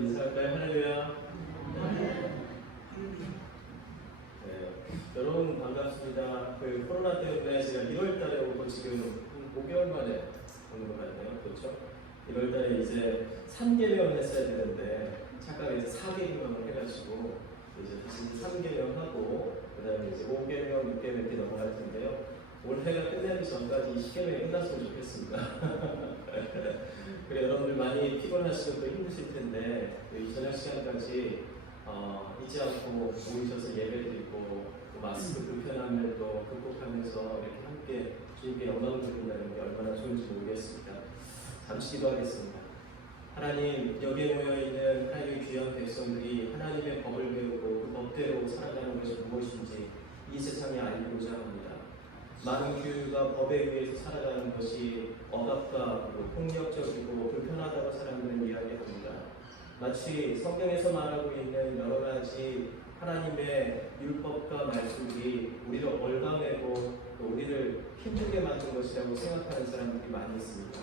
인사할까요? 할렐루야. 네, 여러분 반갑습니다. 그 코로나 때문에 제가 1월달에 오고 지금 5개월 만에 오는 것 같네요. 그렇죠? 1월달에 이제 3개월 했어야 되는데 착각해서 4개월 해가지고 이제 다시 3개월 하고 그다음에 이제 5개월, 6개월 이렇게 넘어갈 텐데요. 올해가 끝나기 전까지 이 시계명이 끝났으면 좋겠습니다. 그래 여러분들 많이 피곤하시고 또 힘드실 텐데 이 저녁 시간까지 잊지 않고 모이셔서 예배드리고 또 마스크 불편함을 또 극복하면서 이렇게 함께 주님께 영광을 드린다는 게 얼마나 좋은지 모르겠습니다. 잠시 기도하겠습니다. 하나님, 여기에 모여있는 하나님의 귀한 백성들이 하나님의 법을 배우고 그 법대로 살아가는 것이 무엇인지 이 세상에 알고자 합니다. 많은 교회가 법에 의해서 살아가는 것이 억압과 폭력적이고 불편하다고 사람들은 이야기합니다. 마치 성경에서 말하고 있는 여러 가지 하나님의 율법과 말씀이 우리를 얼감매고 또 우리를 힘들게 만든 것이라고 생각하는 사람들이 많이 있습니다.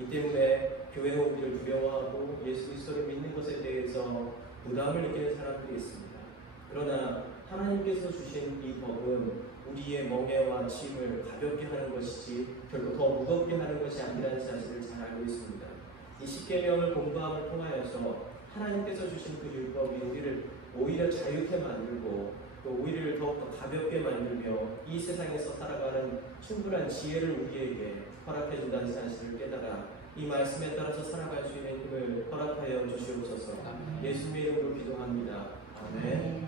이 때문에 교회 오기를 두려워하고 예수 그리스도를 믿는 것에 대해서 부담을 느끼는 사람들이 있습니다. 그러나 하나님께서 주신 이 법은 우리의 멍에와 짐을 가볍게 하는 것이지 결코 더 무겁게 하는 것이 아니라는 사실을 잘 알고 있습니다. 이 십계명을 공부함을 통하여서 하나님께서 주신 그 율법이 우리를 오히려 자유케 만들고 또 우리를 더욱더 가볍게 만들며 이 세상에서 살아가는 충분한 지혜를 우리에게 허락해 준다는 사실을 깨달아 이 말씀에 따라서 살아갈 수 있는 힘을 허락하여 주시옵소서. 예수님의 이름으로 기도합니다. 아멘.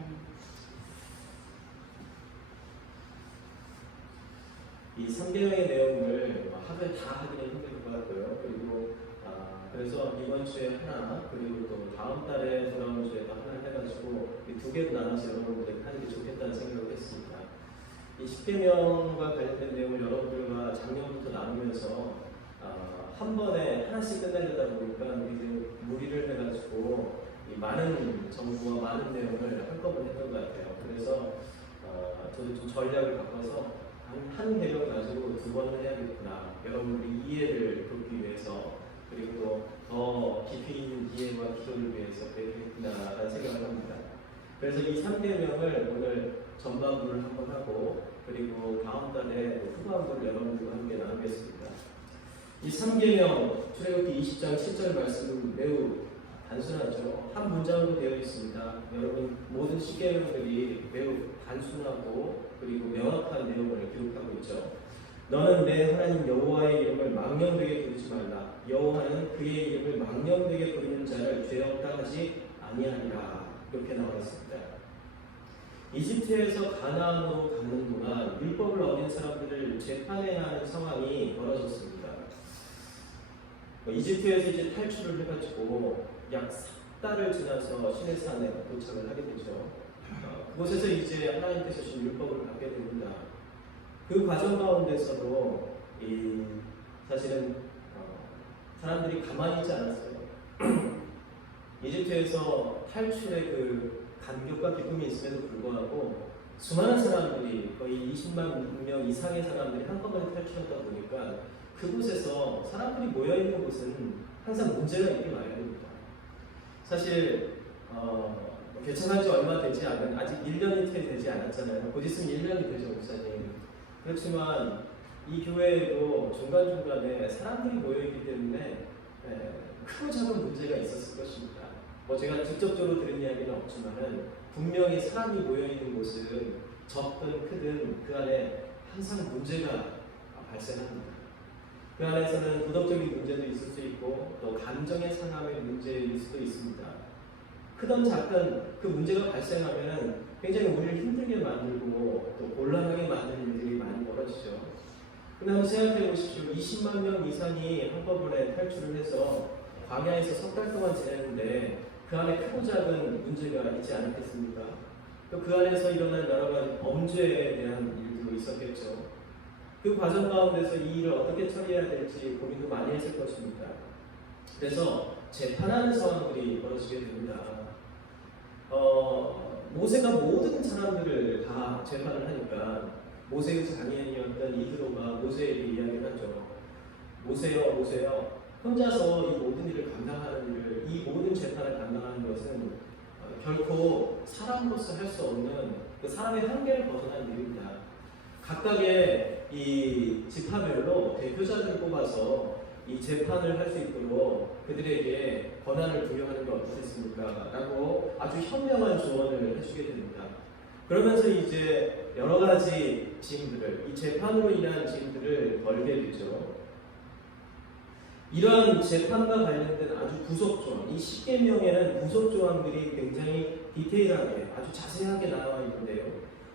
이 3계명의 내용을 하루에 다 하기는 힘들 것 같고요. 그리고 그래서 이번 주에 하나, 그리고 또 다음 달에 돌아온 주에 또 하나 해가지고 이 2개로 나눠서 여러분들 하는 게 좋겠다는 생각을 했습니다. 이 10계명과 관련된 내용을 여러분들과 작년부터 나누면서 한 번에 하나씩 끝내려다 보니까 이제 무리를 해가지고 이 많은 정보와 많은 내용을 한꺼번에 했던 것 같아요. 그래서 저도 좀 전략을 바꿔서 한 계명 가지고 2번을 해야겠구나. 여러분들이 이해를 돕기 위해서 그리고 더 깊이 있는 이해와 기도를 위해서 그렇겠구나라는 생각을 합니다. 그래서 이 3계명을 오늘 전반부를 한번 하고 그리고 다음 달에 후반부를 여러분들과 함께 나누겠습니다. 이 3계명 출애굽기 20장 10절 말씀은 매우 단순하죠. 한 문장으로 되어 있습니다. 여러분 모든 10계명들이 매우 단순하고 그리고 명확한 내용을 기록하고 있죠. 너는 내 하나님 여호와의 이름을 망령되게 부르지 말라. 여호와는 그의 이름을 망령되게 부르는 자를 죄 없다 하지 아니하리라. 이렇게 나와 있습니다. 이집트에서 가나안으로 가는 동안 율법을 어긴 사람들을 재판해야 하는 상황이 벌어졌습니다. 이집트에서 이제 탈출을 해가지고 약 4달을 지나서 시내산에 도착을 하게 되죠. 그곳에서 이제 하나님께서 주신 율법을 받게 됩니다. 그 과정 가운데서도 사실은 사람들이 가만히 있지 않았어요. 이집트에서 탈출의 그 감격과 기쁨이 있음에도 불구하고 수많은 사람들이 거의 20만 명 이상의 사람들이 한꺼번에 탈출하다 보니까 그곳에서 사람들이 모여있는 곳은 항상 문제가 있기 마련입니다. 사실 개척한 지 얼마 되지 않은 아직 1년이 채 되지 않았잖아요. 곧 있으면 1년이 되죠, 목사님. 그렇지만 이 교회에도 중간중간에 사람들이 모여있기 때문에 크고 작은 문제가 있었을 것입니다. 제가 직접적으로 들은 이야기는 없지만은 분명히 사람이 모여있는 곳은 적든 크든 그 안에 항상 문제가 발생합니다. 그 안에서는 도덕적인 문제도 있을 수 있고 또 감정의 상함의 문제일 수도 있습니다. 크든 작든 그 문제가 발생하면 굉장히 우리를 힘들게 만들고 또 곤란하게 만드는 일들이 많이 벌어지죠. 근데 한번 생각해 보십시오. 20만 명 이상이 한꺼번에 탈출을 해서 광야에서 석 달 동안 지내는데 그 안에 크고 작은 문제가 있지 않았겠습니까? 또 그 안에서 일어난 여러 가지 범죄에 대한 일들도 있었겠죠. 그 과정 가운데서 이 일을 어떻게 처리해야 될지 고민도 많이 했을 것입니다. 그래서 재판하는 상황들이 벌어지게 됩니다. 모세가 모든 사람들을 다 재판을 하니까 모세의 장인이었던 이드로가 모세에게 이야기를 하죠. 모세여, 모세여, 혼자서 이 모든 일을 감당하는 일을, 이 모든 재판을 감당하는 것은 결코 사람으로서 할 수 없는 그 사람의 한계를 벗어난 일입니다. 각각의 이 지파별로 대표자들을 뽑아서 이 재판을 할 수 있도록 그들에게 권한을 부여하는 게 어떻겠습니까? 라고 아주 현명한 조언을 해주게 됩니다. 그러면서 이제 여러 가지 짐들을, 이 재판으로 인한 짐들을 걸게 되죠. 이러한 재판과 관련된 아주 구속조항, 이 십계명에는 구속조항들이 굉장히 디테일하게, 아주 자세하게 나와 있는데요.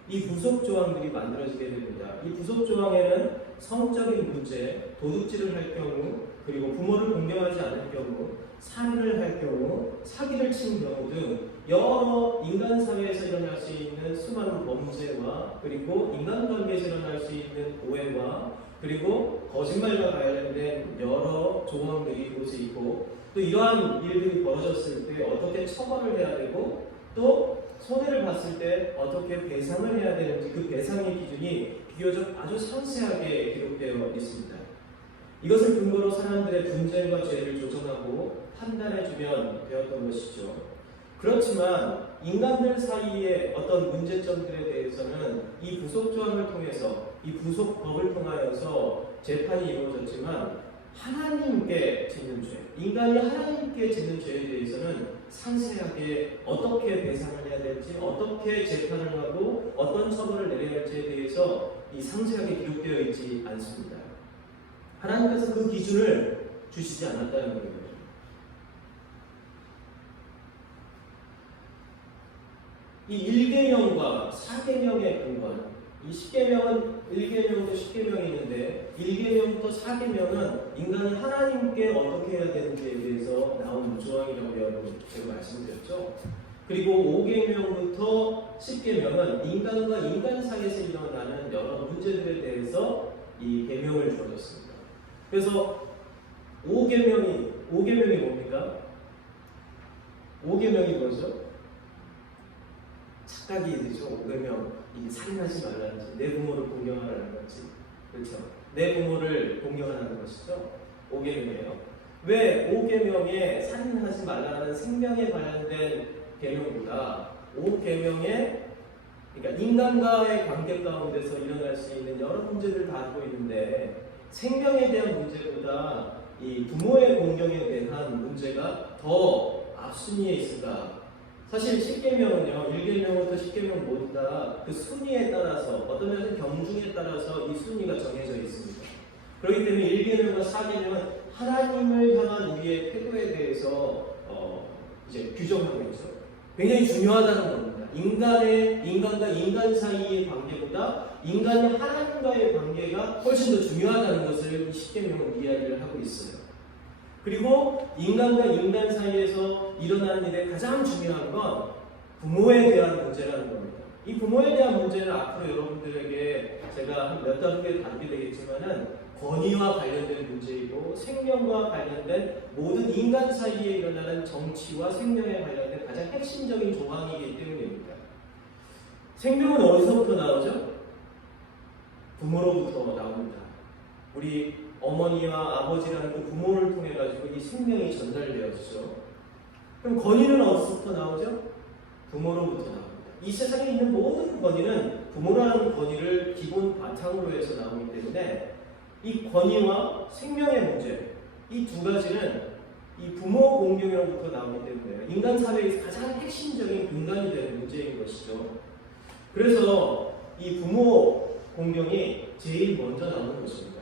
이 구속조항들이 만들어지게 됩니다. 이 구속조항에는 성적인 문제, 도둑질을 할 경우, 그리고 부모를 공경하지 않을 경우, 살인을 할 경우, 사기를 친 경우 등 여러 인간 사회에서 일어날 수 있는 수많은 범죄와, 그리고 인간관계에서 일어날 수 있는 오해와, 그리고 거짓말과 관련된 여러 조항들이 이곳에 있고, 또 이러한 일들이 벌어졌을 때 어떻게 처벌을 해야 되고, 또 손해를 봤을 때 어떻게 배상을 해야 되는지 그 배상의 기준이 비교적 아주 상세하게 기록되어 있습니다. 이것을 근거로 사람들의 분쟁과 죄를 조정하고 판단해주면 되었던 것이죠. 그렇지만 인간들 사이의 어떤 문제점들에 대해서는 이 구속조항을 통해서, 이 구속법을 통하여서 재판이 이루어졌지만 하나님께 짓는 죄, 인간이 하나님께 짓는 죄에 대해서는 상세하게 어떻게 배상을 해야 될지, 어떻게 재판을 하고 어떤 처벌을 내려야 할지에 대해서 이 상세하게 기록되어 있지 않습니다. 하나님께서 그 기준을 주시지 않았다는 거예요. 이 1계명과 4계명의 근거는, 이 10계명은 1계명도 10계명이 있는데 1계명부터 4계명은 인간이 하나님께 어떻게 해야 되는지에 대해서 나온 조항이라고 여러분 제가 말씀드렸죠. 그리고 5계명부터 10계명은 인간과 인간 사이에서 일어나는 여러 문제들에 대해서 이 계명을 주어졌습니다. 그래서 5계명이 뭡니까? 5계명이 뭐죠? 착각이 되죠. 5계명, 이 살인하지 말라는지, 내 부모를 공경하라는 거지, 그렇죠? 내 부모를 공경하라는 것이죠. 5계명이에요. 왜 5계명에 살인하지 말라는 생명에 관련된 계명보다 5계명에, 그러니까 인간과의 관계 가운데서 일어날 수 있는 여러 문제들을 다루고 있는데 생명에 대한 문제보다 이 부모의 공경에 대한 문제가 더 앞순위에 있을까? 사실 10계명은요, 1계명부터 10계명 모두 다 그 순위에 따라서, 어떤 면에서 경중에 따라서 이 순위가 정해져 있습니다. 그렇기 때문에 1계명과 4계명은 하나님을 향한 우리의 태도에 대해서 이제 규정하고 있죠. 굉장히 중요하다는 겁니다. 인간과 인간 사이의 관계보다 인간이 하나님과의 관계가 훨씬 더 중요하다는 것을 이 10계명은 이야기를 하고 있어요. 그리고 인간과 인간 사이에서 일어나는 일에 가장 중요한 건 부모에 대한 문제라는 겁니다. 이 부모에 대한 문제는 앞으로 여러분들에게 제가 한 몇 달 후에 다루게 되겠지만은 권위와 관련된 문제이고 생명과 관련된 모든 인간 사이에 일어나는 정치와 생명에 관련된 가장 핵심적인 조항이기 때문입니다. 생명은 어디서부터 나오죠? 부모로부터 나옵니다. 우리 어머니와 아버지라는 그 부모를 통해 가지고 이 생명이 전달되었죠. 그럼 권위는 어디서부터 나오죠? 부모로부터 나옵니다. 이 세상에 있는 모든 권위는 부모라는 권위를 기본 바탕으로 해서 나오기 때문에 이 권위와 생명의 문제, 이 두 가지는 이 부모 공경으로부터 나오기 때문에 인간 사회에서 가장 핵심적인 근간이 되는 문제인 것이죠. 그래서 이 부모 공경이 제일 먼저 나오는 것입니다.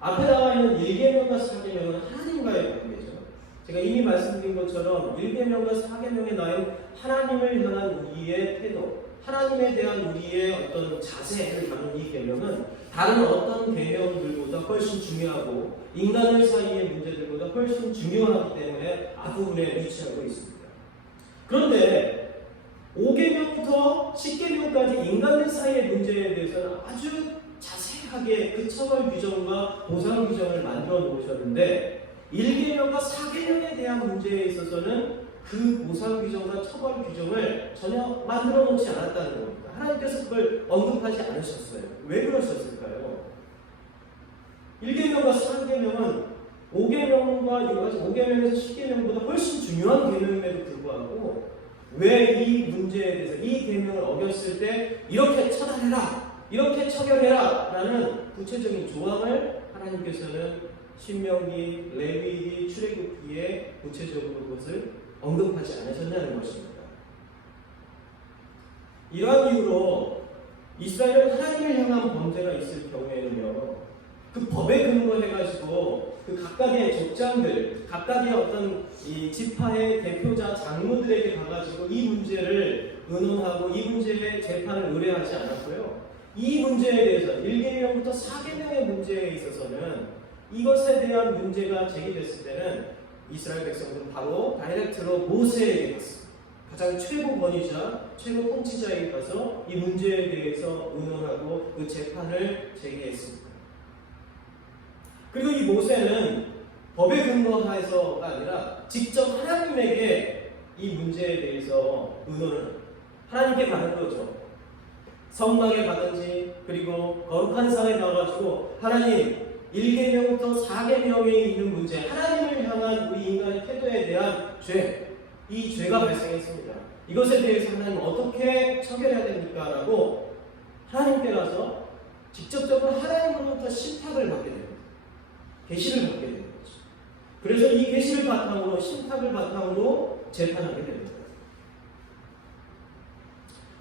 앞에 나와 있는 1계명과 4계명은 하나님과의 관계죠. 제가 이미 말씀드린 것처럼 1계명과 4계명에 나온 하나님을 향한 우리의 태도, 하나님에 대한 우리의 어떤 자세를 다룬 이 계명은 다른 어떤 계명들보다 훨씬 중요하고 인간들 사이의 문제들보다 훨씬 중요하기 때문에 앞부분에 위치하고 있습니다. 그런데 5계명부터 10계명까지 인간들 사이의 문제에 대해서는 아주 자세하게 그 처벌 규정과 보상 규정을 만들어 놓으셨는데 1계명과 4계명에 대한 문제에 있어서는 그 보상 규정과 처벌 규정을 전혀 만들어 놓지 않았다는 겁니다. 하나님께서 그걸 언급하지 않으셨어요. 왜 그러셨을까요? 1계명과 4계명은 5계명과 5계명에서 10계명보다 훨씬 중요한 계명임에도 불구하고 왜 이 문제에 대해서 이 계명을 어겼을 때 이렇게 처단해라, 이렇게 처결해라 라는 구체적인 조항을 하나님께서는 신명기, 레위기, 출애굽기에 구체적으로 그것을 언급하지 않으셨냐는 것입니다. 이러한 이유로 이스라엘은 하나님을 향한 범죄가 있을 경우에는요, 그 법에 근거해가지고 그 각각의 족장들, 각각의 어떤 이 지파의 대표자 장로들에게 가가지고 이 문제를 의논하고 이 문제의 재판을 의뢰하지 않았고요. 이 문제에 대해서 1계명부터 4계명의 문제에 있어서는 이것에 대한 문제가 제기됐을 때는 이스라엘 백성들은 바로 다이렉트로 모세에게 갔습니다. 가장 최고 권위자, 최고 통치자에게 가서 이 문제에 대해서 의논하고 그 재판을 제기했습니다. 그리고 이 모세는 법에 근거해서가 아니라 직접 하나님에게 이 문제에 대해서 의논을 하나님께 가는 거죠. 성막에 가든지 그리고 거룩한 상에 가가지고 하나님 1계명부터 4계명에 있는 문제, 하나님을 향한 우리 인간의 태도에 대한 죄, 이 죄가 발생했습니다. 이것에 대해서 하나님 어떻게 처결해야 됩니까? 라고 하나님께 가서 직접적으로 하나님으로부터 심탁을 받게 됩니다. 계시를 받게 되는 거죠. 그래서 이 계시를 바탕으로, 심탁을 바탕으로 재판하게 됩니다.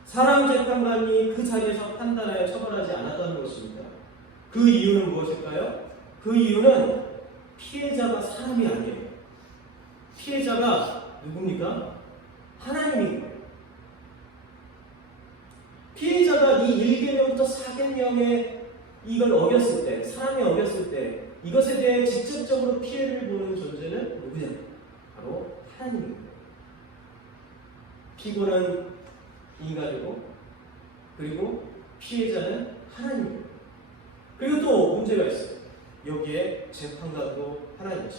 사람 재판관이 그 자리에서 판단하여 처벌하지 않았다는 것입니다. 그 이유는 무엇일까요? 그 이유는 피해자가 사람이 아니에요. 피해자가 누굽니까? 하나님인 거예요. 피해자가 이 1계명부터 4계명에 이걸 어겼을 때, 사람이 어겼을 때 이것에 대해 직접적으로 피해를 보는 존재는 누구냐? 바로 하나님입니다. 피고는 인간이고 그리고 피해자는 하나님입니다. 그리고 또 문제가 있어요. 여기에 재판관도 하나님이죠.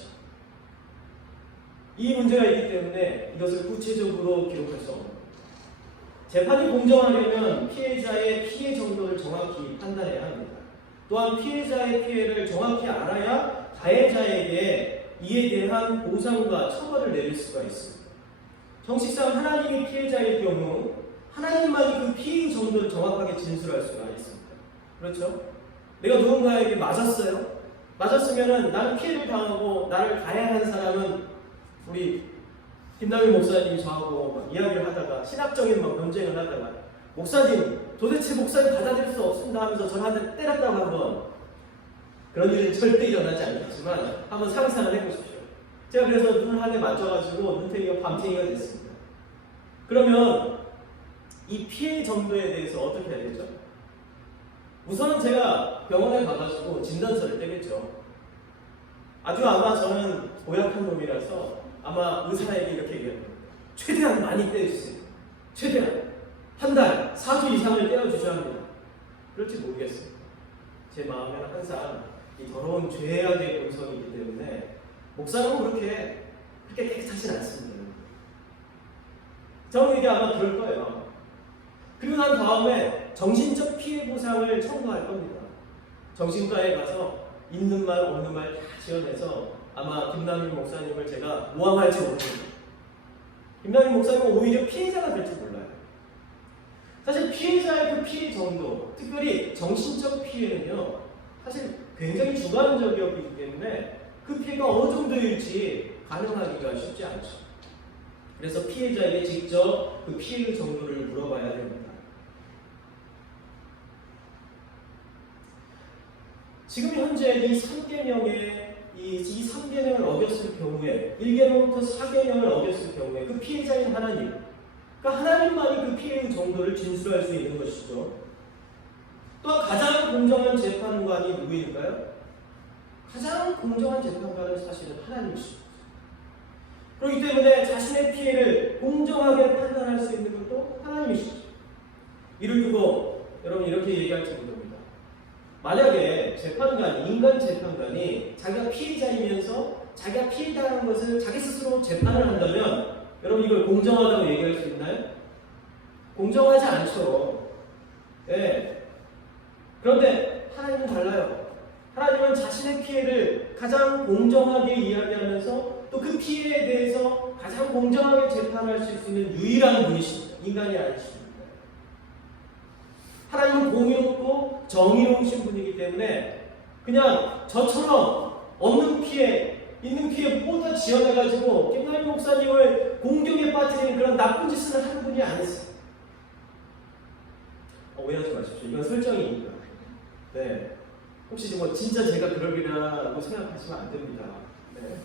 이 문제가 있기 때문에 이것을 구체적으로 기록할 수 없습니다. 재판이 공정하려면 피해자의 피해 정도를 정확히 판단해야 합니다. 또한 피해자의 피해를 정확히 알아야 가해자에게 이에 대한 보상과 처벌을 내릴 수가 있습니다. 정식상 하나님이 피해자일 경우 하나님만이 그 피해 정도를 정확하게 진술할 수가 있습니다. 그렇죠? 내가 누군가에게 맞았어요. 맞았으면은 나는 피해를 당하고 나를 가해한 사람은 우리 김남일 목사님이 저하고 이야기를 하다가 신학적인 논쟁을 하다가 목사님 도대체 목사님 받아들일 수 없습니다 하면서 저한테 때렸다고 한번 그런 일은 절대 일어나지 않겠지만 한번 상상을 해보십시오. 제가 그래서 눈을 한 대 맞춰가지고 눈탱이가 밤탱이가 됐습니다. 그러면 이 피해 정도에 대해서 어떻게 해야 되죠? 우선은 제가 병원에 가가지고 진단서를 떼겠죠. 아주 아마 저는 고약한 놈이라서 아마 의사에게 이렇게 얘기합니다. 최대한 많이 떼주세요. 최대한. 한 달, 4주 이상을 떼어주셔야 합니다. 그럴지 모르겠어요. 제 마음에는 항상 이 더러운 죄악의 본성이 있기 때문에 목사는 그렇게 깨끗하진 않습니다. 저는 이게 아마 그럴 거예요. 그리고 난 다음에 정신적 피해 보상을 청구할 겁니다. 정신과에 가서 있는 말 없는 말 다 지어내서 아마 김남일 목사님을 제가 모함할지 모릅니다. 김남일 목사님은 오히려 피해자가 될지 몰라요. 사실 피해자의 그 피해 정도, 특별히 정신적 피해는요, 사실 굉장히 주관적이었기 때문에 그 피해가 어느 정도일지 가늠하기가 쉽지 않죠. 그래서 피해자에게 직접 그 피해 정도를 물어봐야 됩니다. 지금 현재 이 3계명의 이 3계명을 어겼을 경우에 1계명부터 4계명을 어겼을 경우에 그 피해자인 하나님, 그러니까 하나님만이 그 피해의 정도를 진술할 수 있는 것이죠. 또 가장 공정한 재판관이 누구일까요? 가장 공정한 재판관은 사실은 하나님이십니다. 그렇기 때문에 자신의 피해를 공정하게 판단할 수 있는 것도 하나님이시죠. 이를 두고 여러분 이렇게 얘기할지 모릅니다. 만약에 재판관이, 인간 재판관이 자기가 피해자이면서 자기가 피해당한 것을 자기 스스로 재판을 한다면 여러분 이걸 공정하다고 얘기할 수 있나요? 공정하지 않죠. 네. 그런데 하나님은 달라요. 하나님은 자신의 피해를 가장 공정하게 이야기하면서 또 그 피해에 대해서 가장 공정하게 재판하실 수 있는 유일한 분이십니다. 인간이 아니십니다. 하나님은 공의롭고 정의로우신 분이기 때문에 그냥 저처럼 없는 피해, 있는 피해 모두 다 지어내가지고 김남희 목사님을 공경에 빠뜨리는 그런 나쁜 짓을 하는 분이 아니세요. 오해하지 마십시오. 이건 설정이니까. 네. 혹시 뭐 진짜 제가 그러리라고 생각하시면 안 됩니다. 네.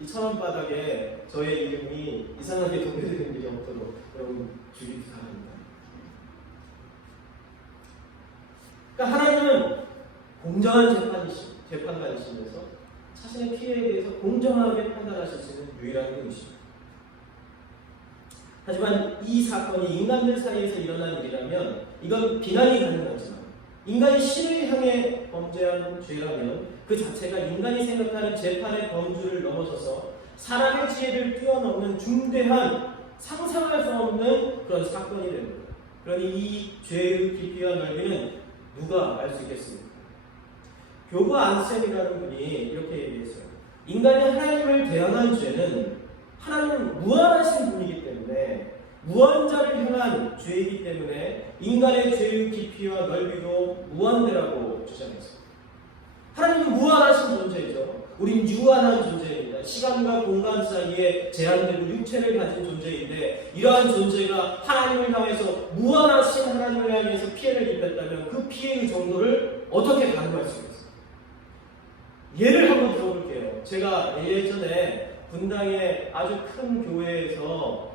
이 천원 바닥에 저의 이름이 이상하게 도배되는 일이 없도록 여러분 주의 부탁합니다. 그러니까 하나님은 공정한 재판관이시면서 자신의 피해에 대해서 공정하게 판단하실 수 있는 유일한 분이십니다. 하지만 이 사건이 인간들 사이에서 일어난 일이라면 이건 비난이 가능하지만 인간이 신을 향해 범죄한 죄라면 그 자체가 인간이 생각하는 재판의 범주를 넘어서서 사람의 지혜를 뛰어넘는 중대한 상상할 수 없는 그런 사건이 됩니다. 그러니 이 죄의 깊이와 넓이는 누가 알 수 있겠습니까? 교부 안센이라는 분이 이렇게 얘기했어요. 인간이 하나님을 대항한 죄는 하나님은 무한하신 분이기 때문에 무한자를 향한 죄이기 때문에 인간의 죄의 깊이와 넓이도 무한대라고 주장했습니다. 하나님은 무한하신 존재이죠. 우린 유한한 존재입니다. 시간과 공간 사이에 제한되고 육체를 가진 존재인데 이러한 존재가 하나님을 향해서 무한하신 하나님을 향해서 피해를 입혔다면 그 피해의 정도를 어떻게 가늠할 수 있겠습니까? 예를 한번 들어볼게요. 제가 예전에 분당의 아주 큰 교회에서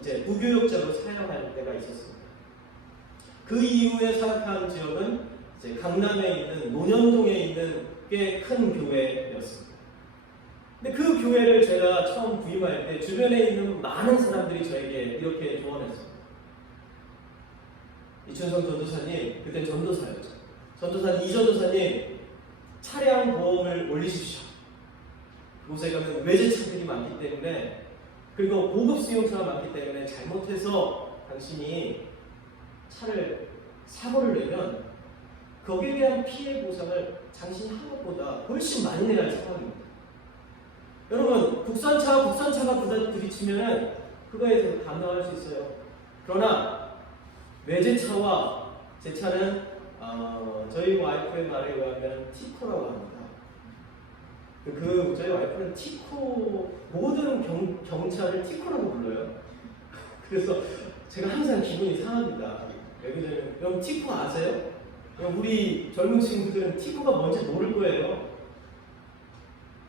이제 부교역자로 사역할 때가 있었습니다. 그 이후에 사역한 지역은 이제 강남에 있는 논현동에 있는 꽤 큰 교회였습니다. 근데 그 교회를 제가 처음 부임할 때 주변에 있는 많은 사람들이 저에게 이렇게 조언했습니다. 이춘성 전도사님, 그때 전도사였죠. 전도사님, 이 전도사님 차량 보험을 올리십시오. 그곳에 가면 외제차들이 많기 때문에 그리고 고급 수용차가 많기 때문에 잘못해서 당신이 차를 사고를 내면 거기에 대한 피해 보상을 당신이 한 것보다 훨씬 많이 내야 할 상황입니다. 여러분, 국산차가 부딪히면 그거에 대해서 감당할 수 있어요. 그러나 외제차와 제 차는 저희 와이프의 말에 의하면 티코라고 합니다. 저희 와이프는 티코, 모든 경차를 티코라고 불러요. 그래서 제가 항상 기분이 상합니다. 여러분 티코 아세요? 우리 젊은 친구들은 티코가 뭔지 모를 거예요.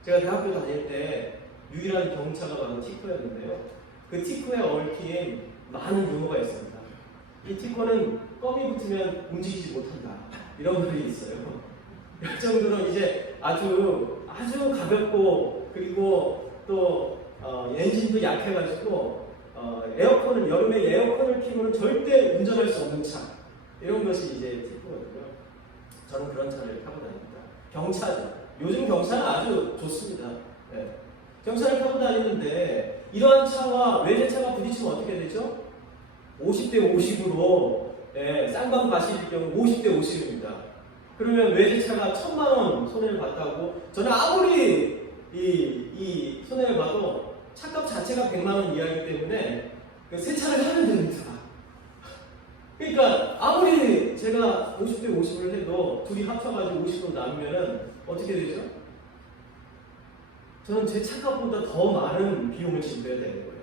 제가 대학교 다닐 때 유일한 경차가 바로 티코였는데요. 그 티코에 얽힌 많은 용어가 있습니다. 이 티코는 껌이 붙으면 움직이지 못한다. 이런 글이 있어요. 그 정도로 이제 아주 가볍고 그리고 또 엔진도 약해가지고 에어컨은 여름에 에어컨을 켜면 절대 운전할 수 없는 차, 이런 것이 이제 티코거든요. 저는 그런 차를 타고 다닙니다. 경차죠. 요즘 경차는 아주 좋습니다. 네. 경차를 타고 다니는데 이러한 차와 외제차가 부딪히면 어떻게 되죠? 50대 50으로 쌍방 과실일 경우 50대 50입니다. 그러면 외제차가 1,000만 원 손해를 봤다고, 저는 아무리 이 손해를 봐도 차값 자체가 100만 원 이하이기 때문에 새 차를 하면 됩니다. 그러니까 아무리 제가 50대 50을 해도 둘이 합쳐가지고 50으로 나누면은 어떻게 되죠? 저는 제 차값보다 더 많은 비용을 지불해야 되는 거예요.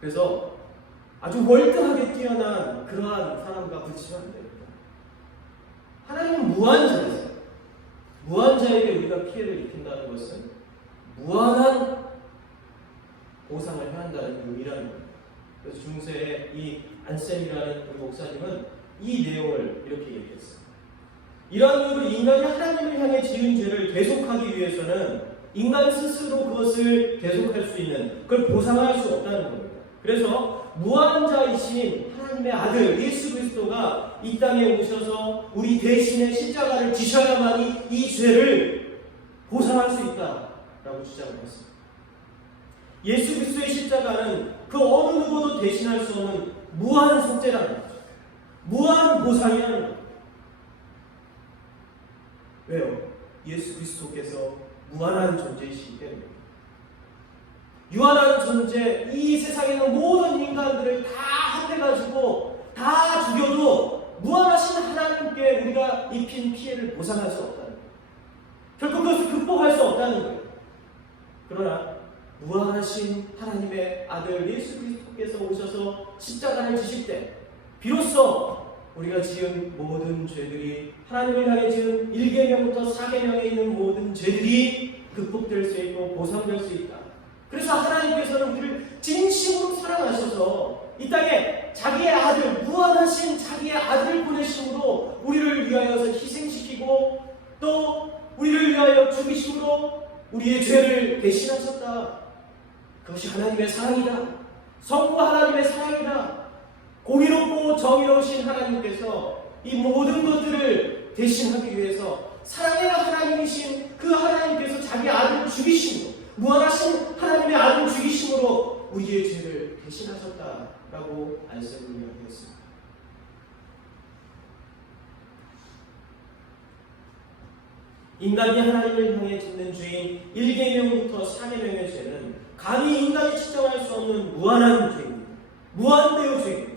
그래서 아주 월등하게 뛰어난 그러한 사람과 부딪히면 안 됩니다. 하나님은 무한자이세요. 무한자에게 우리가 피해를 입힌다는 것은 무한한 보상을 해야 한다는 의미라는 겁니다. 그래서 중세의 이 안셈이라는 그 목사님은 이 내용을 이렇게 얘기했어요. 이러한 이유로 인간이 하나님을 향해 지은 죄를 계속하기 위해서는 인간 스스로 그것을 계속할 수 있는, 그걸 보상할 수 없다는 겁니다. 그래서 무한자이신 하나님의 아들 예수 그리스도가 이 땅에 오셔서 우리 대신에 십자가를 지셔야만이 이 죄를 보상할 수 있다라고 주장을 했습니다. 예수 그리스도의 십자가는 그 어느 누구도 대신할 수 없는 무한 속죄라는 거죠. 무한 보상이라는 거죠. 왜요? 예수 그리스도께서 무한한 존재이시기 때문입니다. 유한한 존재, 이 세상에 있는 모든 인간들을 다 합해가지고 다 죽여도 무한하신 하나님께 우리가 입힌 피해를 보상할 수 없다는 거예요. 결국 그것을 극복할 수 없다는 거예요. 그러나 무한하신 하나님의 아들 예수 그리스도께서 오셔서 십자가를 지실 때 비로소 우리가 지은 모든 죄들이, 하나님을 향해 지은 1계명부터 4계명에 있는 모든 죄들이 극복될 수 있고 보상될 수 있다. 그래서 하나님께서는 우리를 진심으로 사랑하셔서 이 땅에 자기의 아들, 무한하신 자기의 아들을 보내심으로 우리를 위하여서 희생시키고 또 우리를 위하여 죽이심으로 우리의 죄를 대신하셨다. 그것이 하나님의 사랑이다. 성부 하나님의 사랑이다. 공의롭고 정의로우신 하나님께서 이 모든 것들을 대신하기 위해서 사랑의 하나님이신 그 하나님께서 자기 아들을 죽이심으로, 무한하신 하나님의 아들을 죽이심으로 우리의 죄를 대신하셨다라고 말씀을 이야기했습니다. 인간이 하나님을 향해 짓는 죄인 1계명부터 4계명의 죄는 감히 인간이 측정할 수 없는 무한한 죄입니다. 무한대의 죄입니다.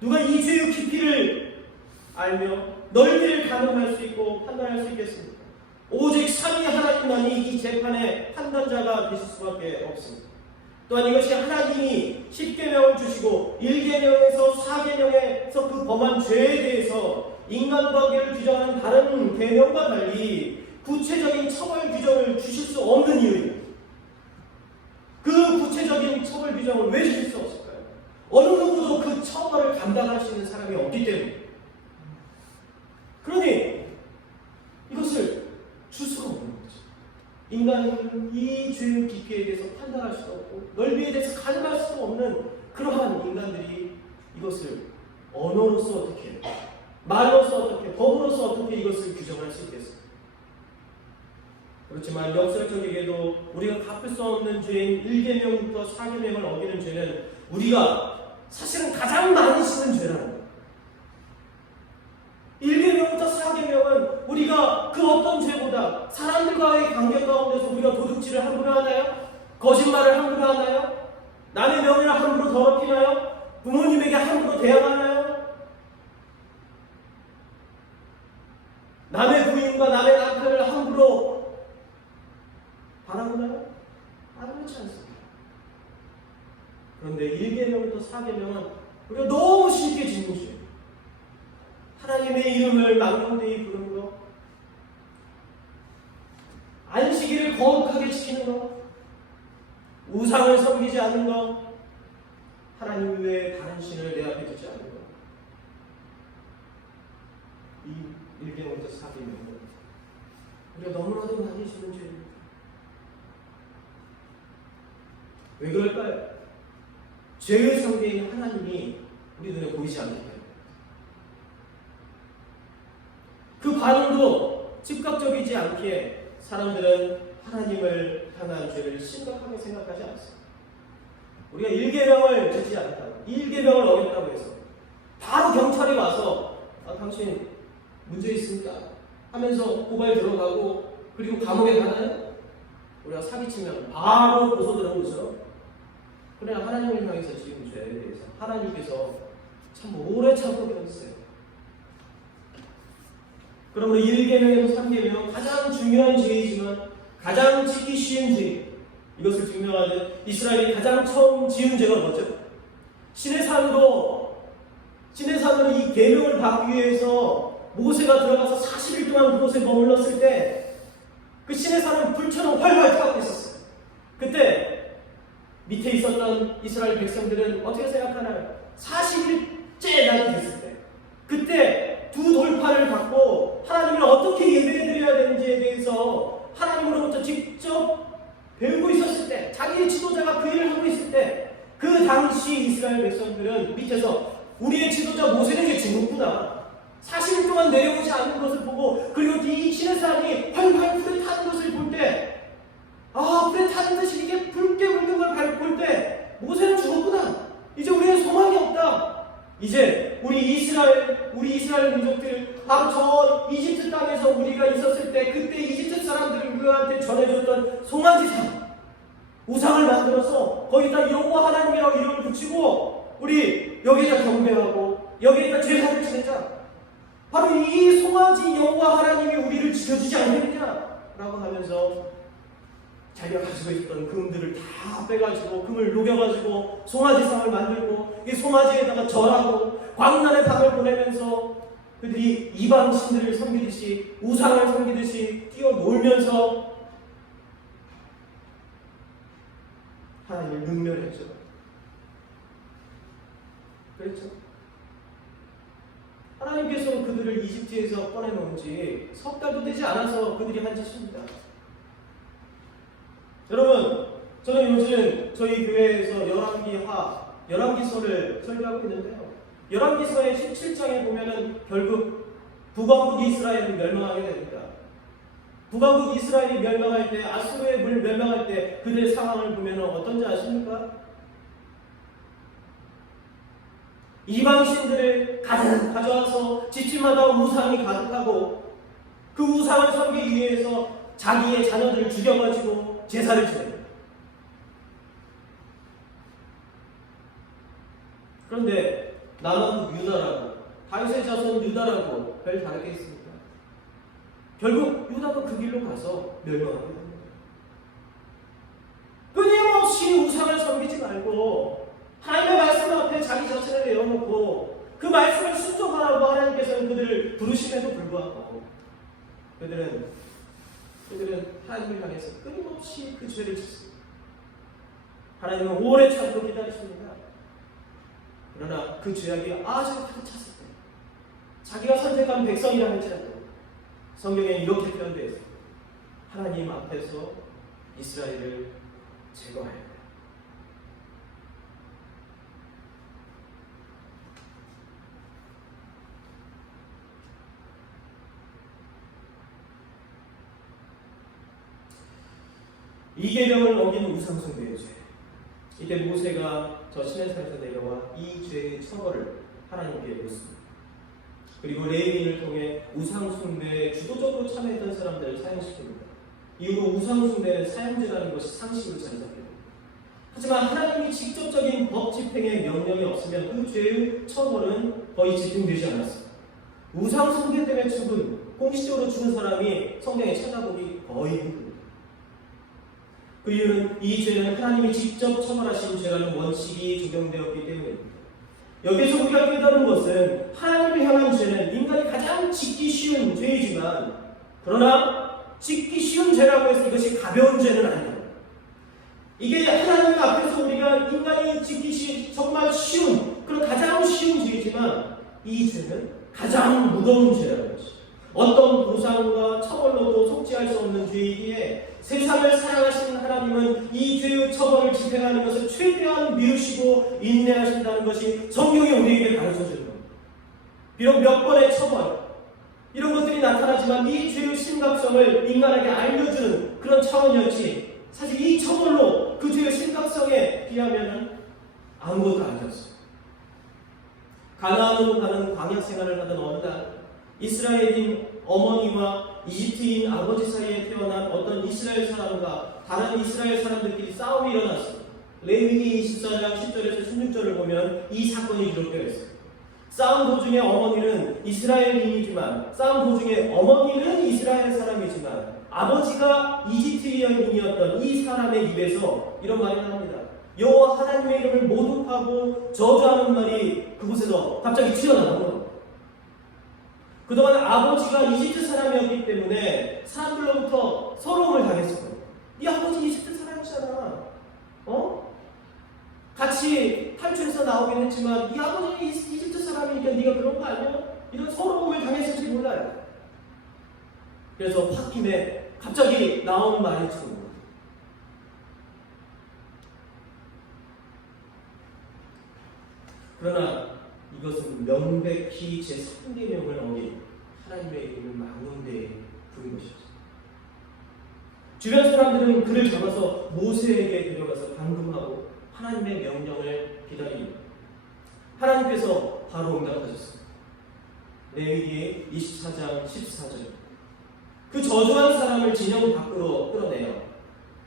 누가 이 죄의 깊이를 알며 넓이를 가늠할 수 있고 판단할 수 있겠습니까? 오직 삼위 하나님만이 이 재판의 판단자가 되실 수밖에 없습니다. 또한 이것이 하나님이 10계명을 주시고 1계명에서 4계명에서 그 범한 죄에 대해서 인간관계를 규정하는 다른 계명과 달리 구체적인 처벌 규정을 주실 수 없는 이유입니다. 그 구체적인 처벌 규정을 왜 주실 수 없을까요? 어느 누구도 그 처벌을 감당할 수 있는 사람이 없기 때문에. 그러니 이것을 줄 수가 없는 거죠. 인간은 이 죄의 깊이에 대해서 판단할 수도 없고 넓이에 대해서 가늠할 수도 없는 그러한 인간들이 이것을 언어로서 어떻게, 말로서 어떻게, 법으로서 어떻게 이것을 규정할 수 있겠습니까? 그렇지만 역설적이게도 우리가 갚을 수 없는 죄인 1계명부터 4계명을 어기는 죄는 우리가 사실은 가장 많이 씻는 죄라는 거예요. 1계명부터 4계명은 우리가 그 어떤 죄보다 사람들과의 관계 가운데서 우리가 도둑질을 함부로 하나요? 거짓말을 함부로 하나요? 남의 명예를 함부로 더럽히나요? 부모님에게 함부로 대항하나요? 남의 부인과 남의 남편을 함부로 바라보나요? 아무렇지 않습니다. 그런데 1계명부터 4계명은 우리가 너무 쉽게 짓는 죄. 하나님의 이름을 망령되이 부르는 것, 안식일을 거룩하게 지키는 것, 우상을 섬기지 않는 것, 하나님 외에 다른 신을 내 앞에 두지 않는 것. 이 1계명부터 4계명은 우리가 너무나도 많이 짓는 죄입니다. 왜 그럴까요? 죄의 상대인 하나님이 우리 눈에 보이지 않기 때문에. 그 반응도 즉각적이지 않기에 사람들은 하나님을 향한 죄를 심각하게 생각하지 않습니다. 우리가 1계명을 지키지 않았다고, 1계명을 어겼다고 해서 바로 경찰이 와서 당신 문제 있습니까? 하면서 고발 들어가고 그리고 감옥에 가나요? 우리가 사기치면 바로 고소 들어오죠. 그러나 하나님을 향해서 지은 죄에 대해서 하나님께서 참 오래 참고 계셨어요. 그러므로 1계명에서 3계명은 가장 중요한 죄이지만 가장 지키기 쉬운 죄. 이것을 증명하는 이스라엘이 가장 처음 지은 죄가 뭐죠? 시내산으로 이 계명을 받기 위해서 모세가 들어가서 40일 동안 그곳에 머물렀을 때 그 시내산은 불처럼 활활 타고 있었어요. 그때 밑에 있었던 이스라엘 백성들은 어떻게 생각하나요? 40일째 날이 됐을 때 그때 두 돌판을 갖고 하나님을 어떻게 예배해드려야 되는지에 대해서 하나님으로부터 직접 배우고 있었을 때, 자기의 지도자가 그 일을 하고 있을 때, 그 당시 이스라엘 백성들은 밑에서 우리의 지도자 모세에게 죽었구나, 40일 동안 내려오지 않는 것을 보고, 그리고 이 시내산이 활활 불에 타는 것을 볼 때, 불에 타는 듯이 이게 붉게 물든 걸 볼 때 모세는 죽었구나, 이제 우리의 소망이 없다, 이제 우리 이스라엘 민족들 바로 저 이집트 땅에서 우리가 있었을 때 그때 이집트 사람들한테 전해줬던 송아지상 우상을 만들어서 거기다 여호와 하나님이라고 이름을 붙이고 우리 여기에다 경배하고 여기에다 제사를 지내자. 바로 이 송아지 여호와 하나님이 우리를 지켜주지 않겠느냐라고 하면서 자기가 가지고 있던 금들을 다 빼가지고 금을 녹여가지고 송아지상을 만들고 이 송아지에다가 절하고 광란의 밤을 보내면서 그들이 이방 신들을 섬기듯이 우상을 섬기듯이 뛰어놀면서 하나님을 능멸했죠. 그랬죠. 하나님께서 그들을 이집트에서 꺼내놓은 지 석 달도 되지 않아서 그들이 한 짓입니다. 여러분, 저는 요즘 저희 교회에서 열왕기서를 설교하고 있는데요. 열왕기서의 17장에 보면은 결국 북왕국 이스라엘이 멸망하게 됩니다. 북왕국 이스라엘이 멸망할 때, 아수르의 물 멸망할 때 그들의 상황을 보면은 어떤지 아십니까? 이방신들을 가득 가져와서 집집마다 우상이 가득하고 그 우상을 섬기기 위해서 자기의 자녀들을 죽여가지고 제사를 지냅니다. 그런데 남왕국 유다라고 다윗의 자손 유다라고 별 다르게 있습니다. 결국 유다도 그 길로 가서 멸망하게 됩니다. 끊임없이 우상을 섬기지 말고 하나님의 말씀 앞에 자기 자신을 내어놓고 그 말씀을 순종하라고 하나님께서는 그들을 부르심에도 불구하고 그들은 하나님을 향해서 끊임없이 그 죄를 짓습니다. 하나님은 오래 참고 기다리십니다. 그러나 그 죄악이 아주 가득 찼을 때 자기가 선택한 백성이라 할지라도 성경에 이렇게 표현되어 있습니다. 하나님 앞에서 이스라엘을 제거하여 합니다. 이 계명을 어긴 우상숭배의 죄. 이때 모세가 저 시내산에서 내려와 이 죄의 처벌을 하나님께 묻습니다. 그리고 레위인을 통해 우상숭배에 주도적으로 참여했던 사람들을 사형시킵니다. 이후로 우상숭배는 사형제라는 것이 상식으로 자리 잡게 됩니다. 하지만 하나님이 직접적인 법 집행의 명령이 없으면 그 죄의 처벌은 거의 집행되지 않았습니다. 우상숭배 때문에 공식적으로 죽은 사람이 성경에 찾아보기 거의 힘듭니다. 그 이유는 이 죄는 하나님이 직접 처벌하신 죄라는 원칙이 적용되었기 때문입니다. 여기서 우리가 깨달은 것은 하나님을 향한 죄는 인간이 가장 짓기 쉬운 죄이지만 그러나 짓기 쉬운 죄라고 해서 이것이 가벼운 죄는 아닙니다. 이게 하나님 앞에서 우리가 인간이 짓기 정말 쉬운 그런 가장 쉬운 죄이지만 이 죄는 가장 무거운 죄라는 것입니다. 어떤 보상과 처벌로도 속지할 수 없는 죄이기에 세상을 사랑하시는 하나님은 이 죄의 처벌을 집행하는 것을 최대한 미루시고 인내하신다는 것이 성경이 우리에게 가르쳐주는 겁니다. 비록 몇 번의 처벌 이런 것들이 나타나지만 이 죄의 심각성을 인간에게 알려주는 그런 차원이었지 사실 이 처벌로 그 죄의 심각성에 비하면 아무것도 아니었습니다. 가나안으로 가는 광야 생활을 하던 어느 날 이스라엘인 어머니와 이집트인 아버지 사이에 태어난 어떤 이스라엘 사람과 다른 이스라엘 사람들끼리 싸움이 일어났습니다. 레위기 24장 10절에서 16절을 보면 이 사건이 기록되어 있습니다. 싸움 도중에 어머니는 이스라엘인이지만 이스라엘 사람이지만 아버지가 이집트인이었던 이 사람의 입에서 이런 말이 나옵니다. 여호와 하나님의 이름을 모독하고 저주하는 말이 그곳에서 갑자기 튀어나오는 겁니다. 그동안 아버지가 이집트 사람이었기 때문에 사람들로부터 서러움을 당했어요. 네 아버지 이집트 사람이잖아. 같이 탈출해서 나오긴 했지만 네 아버지 이집트 사람이니까 네가 그런 거 아니야? 이런 서러움을 당했을지 몰라요. 그래서 홧김에 갑자기 나온 말이 좀 그러나 이것은 명백히 제3계명을 어긴 하나님의 이름을 막는 데에 부인 것이었습니다. 주변 사람들은 그를 잡아서 모세에게 데려가서 감금하고 하나님의 명령을 기다립니다. 하나님께서 바로 응답하셨습니다. 레위기 24장 14절. 그 저주한 사람을 진영 밖으로 끌어내어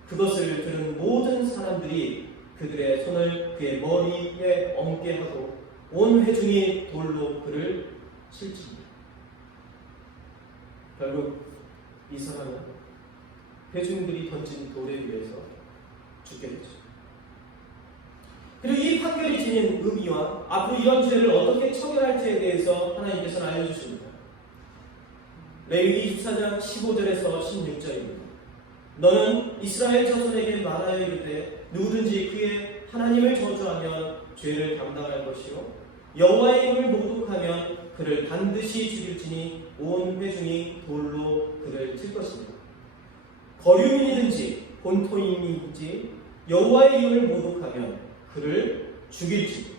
그것을 들은 모든 사람들이 그들의 손을 그의 머리에 얹게 하고 온 회중이 돌로 그를 칠칩니다. 결국 이 사람은 회중들이 던진 돌에 의해서 죽게 되죠. 그리고 이 판결이 지닌 의미와 앞으로 이런 죄를 어떻게 처벌할지에 대해서 하나님께서는 알려주십니다. 레위기 24장 15절에서 16절입니다. 너는 이스라엘 자손에게 말하여 이르되 누구든지 그의 하나님을 저주하면 죄를 담당할 것이요 여호와의 이름을 모독하면 그를 반드시 죽일지니 온 회중이 돌로 그를 칠 것입니다. 거류민이든지 본토인이든지 여호와의 이름을 모독하면 그를 죽일지.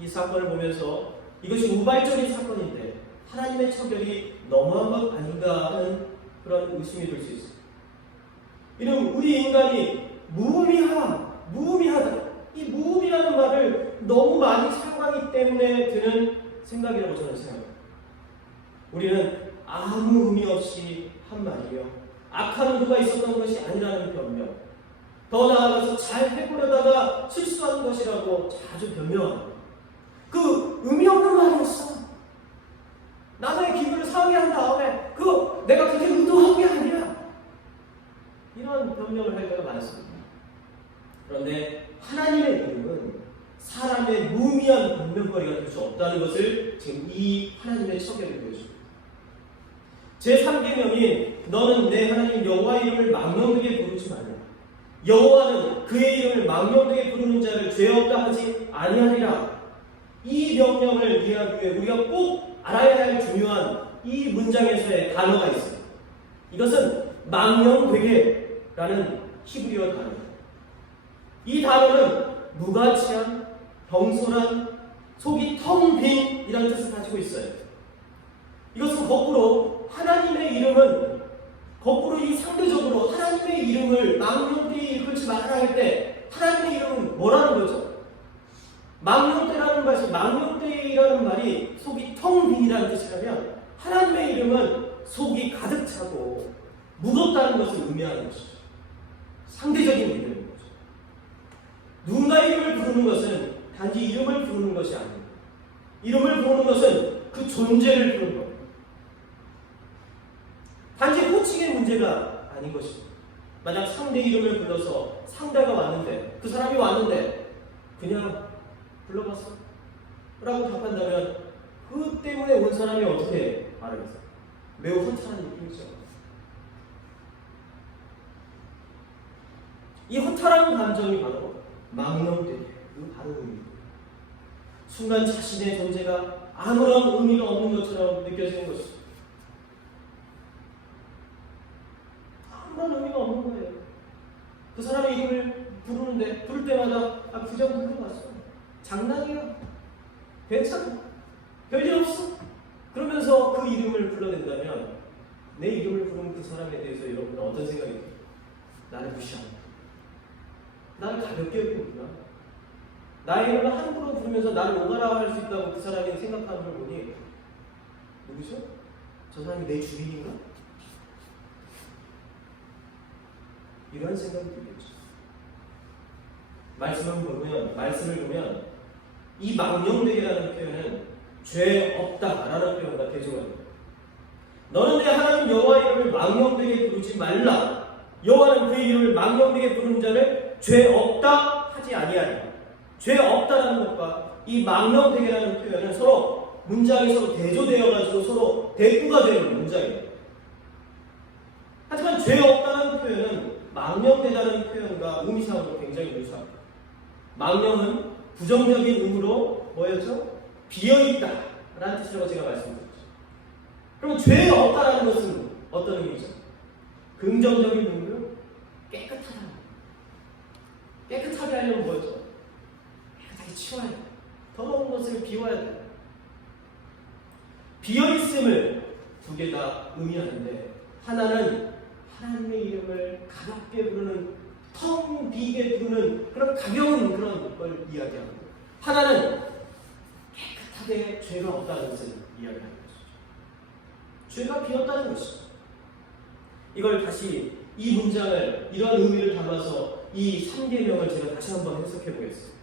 이 사건을 보면서 이것이 우발적인 사건인데 하나님의 처벌이 너무한 것 아닌가 하는 그런 의심이 들 수 있습니다. 이런 우리 인간이 무의미하다. 이 무의미라는 말을 너무 많이 사용하기 때문에 드는 생각이라고 저는 생각합니다. 우리는 아무 의미 없이 한 말이며 악한 의도가 있었던 것이 아니라는 변명, 더 나아가서 잘 해보려다가 실수한 것이라고 자주 변명합니다. 그 의미 없는 말이었어. 남의 기분을 상하게 한 다음에 내가 그렇게 의도한 게 아니야. 이런 변명을 할 때가 많습니다. 그런데 하나님의 이름은 사람의 무의미한 변명거리가 될 수 없다는 것을 지금 이 하나님의 척결을 보여줍니다. 제3계명인 너는 내 하나님 여호와의 이름을 망령되게 부르지 말라. 여호와는 그의 이름을 망령되게 부르는 자를 죄 없다 하지 아니하리라. 이 명령을 이해하기 위해 우리가 꼭 알아야 할 중요한 이 문장에서의 단어가 있습니다. 이것은 망령되게라는 히브리어 단어입니다. 이 단어는 무가치한, 경솔한, 속이 텅 빈 이라는 뜻을 가지고 있어요. 이것은 거꾸로 하나님의 이름은 거꾸로 이 상대적으로 하나님의 이름을 망령되이 일컬지 말아야 할 때 하나님의 이름은 뭐라는 거죠? 망령되이라는 말이 속이 텅 빈이라는 뜻이라면 하나님의 이름은 속이 가득 차고 무겁다는 것을 의미하는 것이죠. 상대적인 의미는 거죠. 누군가의 이름을 부르는 것은 단지 이름을 부르는 것이 아닙니다. 이름을 부르는 것은 그 존재를 부르는 겁니다. 단지 호칭의 문제가 아닌 것입니다. 만약 상대 이름을 불러서 상대가 왔는데 그 사람이 왔는데 그냥 불러봤어? 라고 답한다면 그 때문에 온 사람이 어떻게 말하겠어요? 매우 허탈한 느낌이죠. 이 허탈한 감정이 바로 망령되게 그 다른 의미입니다. 순간 자신의 존재가 아무런 의미가 없는 것처럼 느껴지는 것입니다. 아무런 의미가 없는 거예요. 그 사람의 이름을 부르는데 부를 때마다 그 정도 불러봤어. 장난이야. 괜찮아. 별일 없어. 그러면서 그 이름을 불러댄다면 내 이름을 부르는 그 사람에 대해서 여러분은 어떤 생각이 들어요? 나를 무시한다. 나를 가볍게 여기는구나. 나의 이름을 함부로 부르면서 나를 오가라 할 수 있다고 그 사람이 생각하는 걸 보니 누구죠? 저 사람이 내 주인인가? 이런 생각이 들겠죠. 말씀을 보면 이 망령되게라는 표현은 죄 없다라는 표현과 대조합니다. 너는 내 하나님 여호와의 이름을 망령되게 부르지 말라. 여호와는 그의 이름을 망령되게 부르는 자를 죄 없다 하지 아니하리라. 죄 없다라는 것과 이 망령되게라는 표현은 서로 문장이 서로 대조되어 가지고 서로 대꾸가 되는 문장입니다. 하지만 죄 없다는 표현은 망령되다는 표현과 의미상으로 굉장히 유사합니다. 망령은 부정적인 의미로 뭐였죠? 비어있다 라는 뜻이라고 제가 말씀드렸죠. 그럼 죄 없다라는 것은 어떤 의미죠? 긍정적인 의미로 깨끗하다. 깨끗하게 하려면 뭐였죠? 깨끗하게 치워야 돼. 더러운 것을 비워야 돼. 비어있음을 두 개 다 의미하는데 하나는 하나님의 이름을 가볍게 부르는 텅 비게 부르는 그런 가벼운 그런 걸 이야기합니다. 하나는 깨끗하다. 세상에 죄가 없다는 것을 이야기하는 것이죠. 죄가 비었다는 것이죠. 이걸 다시 이 문장을 이런 의미를 담아서 이 3계명을 제가 다시 한번 해석해 보겠습니다.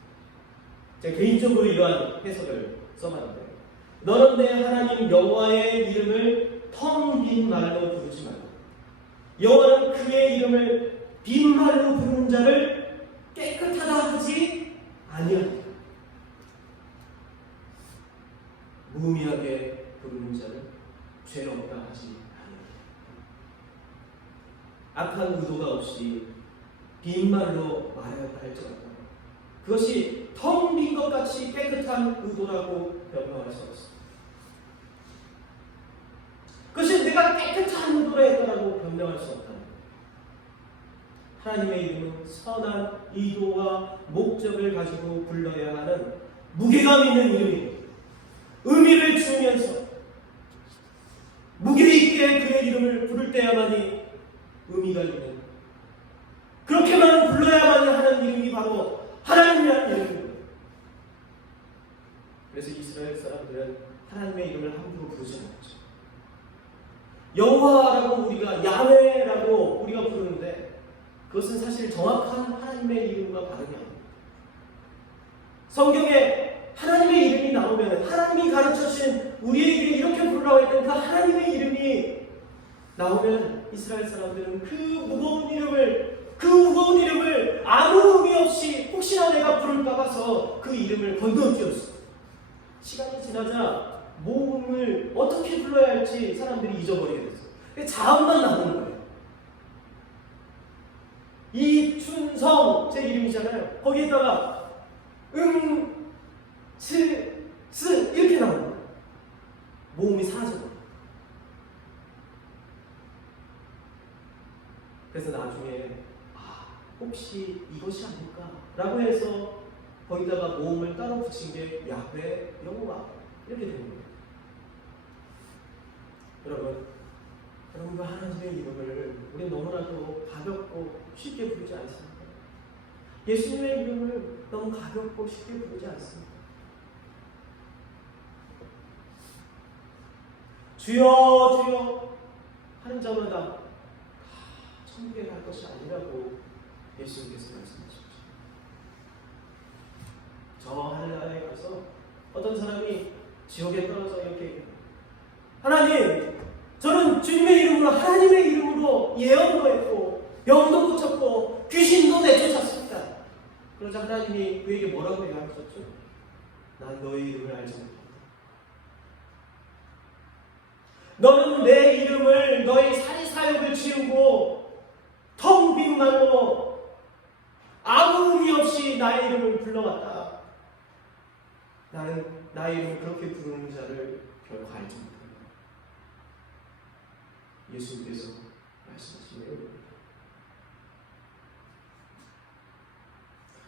제가 개인적으로 이러한 해석을 써봤는데, 너는 내 하나님 여호와의 이름을 텅 빈 말로 부르지 말고 여호와는 그의 이름을 빈 말로 부르는 자를 깨끗하다 하지 아니하니라. 무의미하게 부르는 자는 죄 없다 하지 아니하니라. 악한 의도가 없이 빈말로 말하였다 할지라도 그것이 텅 빈 것 같이 깨끗한 의도라고 변명할 수 없습니다. 그것이 내가 깨끗한 의도로 했다라고 변명할 수 없다. 하나님의 이름은 선한 의도와 목적을 가지고 불러야 하는 무게감 있는 이름입니다. 의미를 주면서 무게 있게 그의 이름을 부를 때야만이 의미가 있는, 그렇게만 불러야만 하는 이름이 바로 하나님이라는 이름입니다. 그래서 이스라엘 사람들은 하나님의 이름을 함부로 부르지 않았죠. 여호와라고 우리가 야훼라고 우리가 부르는데 그것은 사실 정확한 하나님의 이름과 다름이 아닙니다. 성경에 하나님의 이름이 나오면 하나님이 가르쳐주신 우리에게 이렇게 부르라고 했던 그 하나님의 이름이 나오면 이스라엘 사람들은 그 무거운 이름을 아무 의미 없이 혹시나 내가 부를까 봐서 그 이름을 건너뛰었어요. 시간이 지나자 모음을 어떻게 불러야 할지 사람들이 잊어버리게 됐어요. 자음만 나오는 거예요. 이춘성 제 이름이잖아요. 거기에다가 스 이렇게 나오는 거예요. 모음이 사라져버려요. 그래서 나중에 혹시 이것이 아닐까 라고 해서 거기다가 모음을 따로 붙인 게 야훼, 여호와 이렇게 되는 거예요. 여러분 그 하나님의 이름을 우리 너무나도 가볍고 쉽게 부르지 않습니까? 예수님의 이름을 너무 가볍고 쉽게 부르지 않습니까? 주여 주여 하는 자마다 천국에 갈 것이 아니라고 예수님께서 말씀하셨죠. 저 하늘나라에 가서 어떤 사람이 지옥에 떨어져 이렇게 얘기합니다. 하나님, 저는 주님의 이름으로 하나님의 이름으로 예언도 했고 병도 고쳤고 귀신도 내쫓았습니다. 그러자 하나님이 그에게 뭐라고 얘기하셨죠? 난 너의 이름을 알지 못한다. 너는 내 이름을 너의 사리사욕을 지우고 텅 빈 말로 아무 의미 없이 나의 이름을 불러왔다. 나는 나의 이름을 그렇게 부르는 자를 결코 알지 못한다. 예수님께서 말씀하시네요.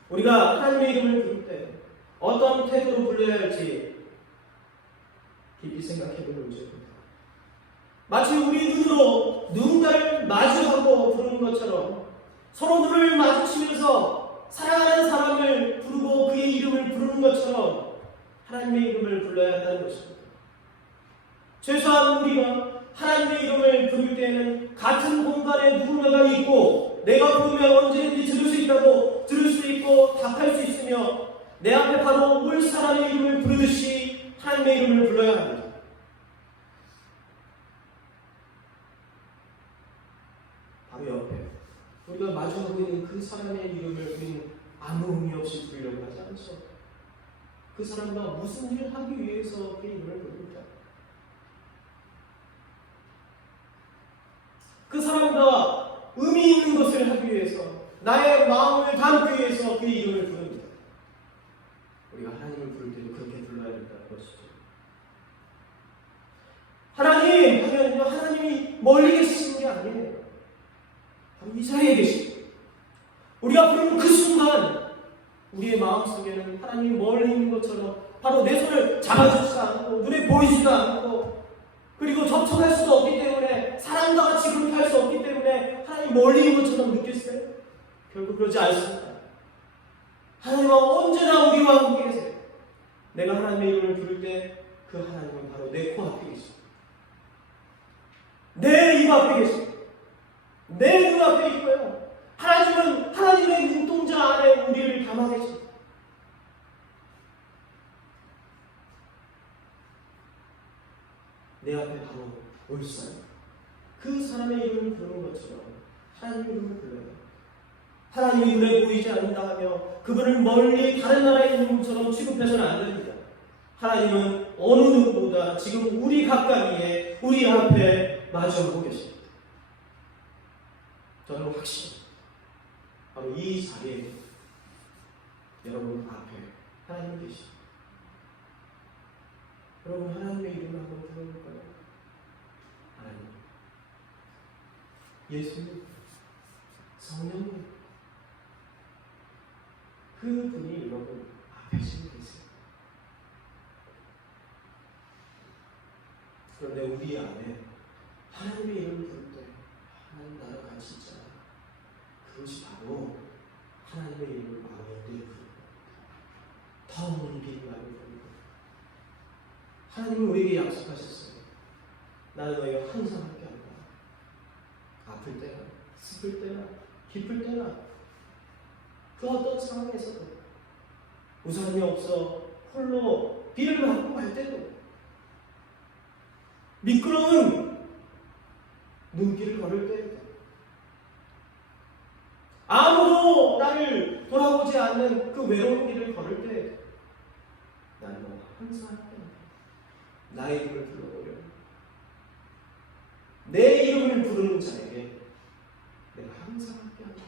우리가 하나님의 이름을 부를 때 어떤 태도로 불러야 할지 깊이 생각해 볼 문제입니다. 마치 우리 눈으로 누군가를 마주하고 부르는 것처럼 서로 눈을 마주치면서 사랑하는 사람을 부르고 그의 이름을 부르는 것처럼 하나님의 이름을 불러야 한다는 것입니다. 최소한 우리가 하나님의 이름을 부를 때에는 같은 공간에 누군가가 있고 내가 부르면 언제든지 들을 수 있고 답할 수 있으며 내 앞에 바로 올 사람의 이름을 부르듯이 하나님의 이름을 불러야 합니다. 바로 옆에 우리가 마주하고 있는 그 사람의 이름을 우리는 아무 의미 없이 부르려고 하지 않죠. 그 사람과 무슨 일을 하기 위해서 그 이름을 부릅니다. 그 사람과 의미 있는 것을 하기 위해서 나의 마음을 담기 위해서 그 이름을 부릅니다. 우리가 하나님을 부를 때도 그렇게 불러야 된다는 것이죠. 하나님 하면 하나님이 멀리 계시는 게 아니에요. 바로 이 자리에 계시고 우리가 부르는 그 순간 우리의 마음속에는 하나님이 멀리 있는 것처럼 바로 내 손을 잡아주지도 않고 눈에 보이지도 않고 그리고 접촉할 수도 없기 때문에 사람과 같이 그렇게 할 수 없기 때문에 하나님 멀리 있는 것처럼 느꼈어요? 결국 그러지 않습니다. 하나님은 언제나 우리와 함께 계세요. 내가 하나님의 이름을 부를 때 그 하나님은 바로 내 코앞에 계십니다. 내 입 앞에 계십니다. 내 눈앞에 있고요. 하나님은 하나님의 눈동자 안에 우리를 담아 계십니다. 내 앞에 바로 올사요. 그 사람의 이름을 부르는 것처럼 하나님의 이름을 불러요. 하나님이 눈에 보이지 않는다 하며 그분을 멀리 다른 나라에 있는 분처럼 취급해서는 안 됩니다. 하나님은 어느 누구보다 지금 우리 가까이에 우리 앞에 마주하고 계십니다. 저는 확신합니다. 바로 이 자리에 여러분 앞에 하나님이 계십니다. 여러분 하나님의 이름을 한번 들어볼까요? 하나님, 예수님, 성령님, 그분이 여러분 앞에 지금 계세요. 그런데 우리 안에 하나님의 이름을 부를 때 하나님 나라가 진짜 그것이 바로 하나님의 이름을 마음에 부르는 더 높이 마음에 부르는 하나님은 우리에게 약속하셨어요. 나는 너희와 항상 함께한다. 아플 때나 슬플 때나 기쁠 때나 그 어떤 상황에서도 우산이 없어 홀로 비를 맞고 갈 때도 미끄러운 눈길을 걸을 때에도 아무도 나를 돌아보지 않는 그 외로운 길을 걸을 때에도 나는 너와 항상 함께한다. 나의 이름을 불러보려. 내 이름을 부르는 자에게 내가 항상 함께한다.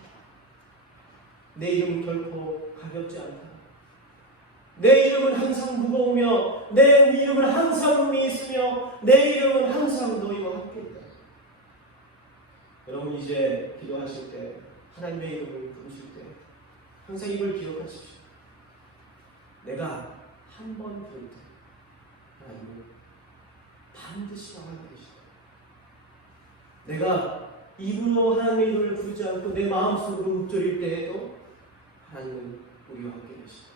내 이름은 결코 가볍지 않다. 내 이름은 항상 무거우며 내 이름은 항상 의미 있으며 내 이름은 항상 너희와 함께 있다. 여러분 이제 기도하실 때 하나님의 이름을 부르실 때 항상 이걸 기억하십시오. 내가 한 번 부를 때 하나님은 반드시 나와 계시다. 내가 입으로 하나님의 이름을 부르지 않고 내 마음속으로 읊조릴 때에도 하나님은 우리와 함께 계시다.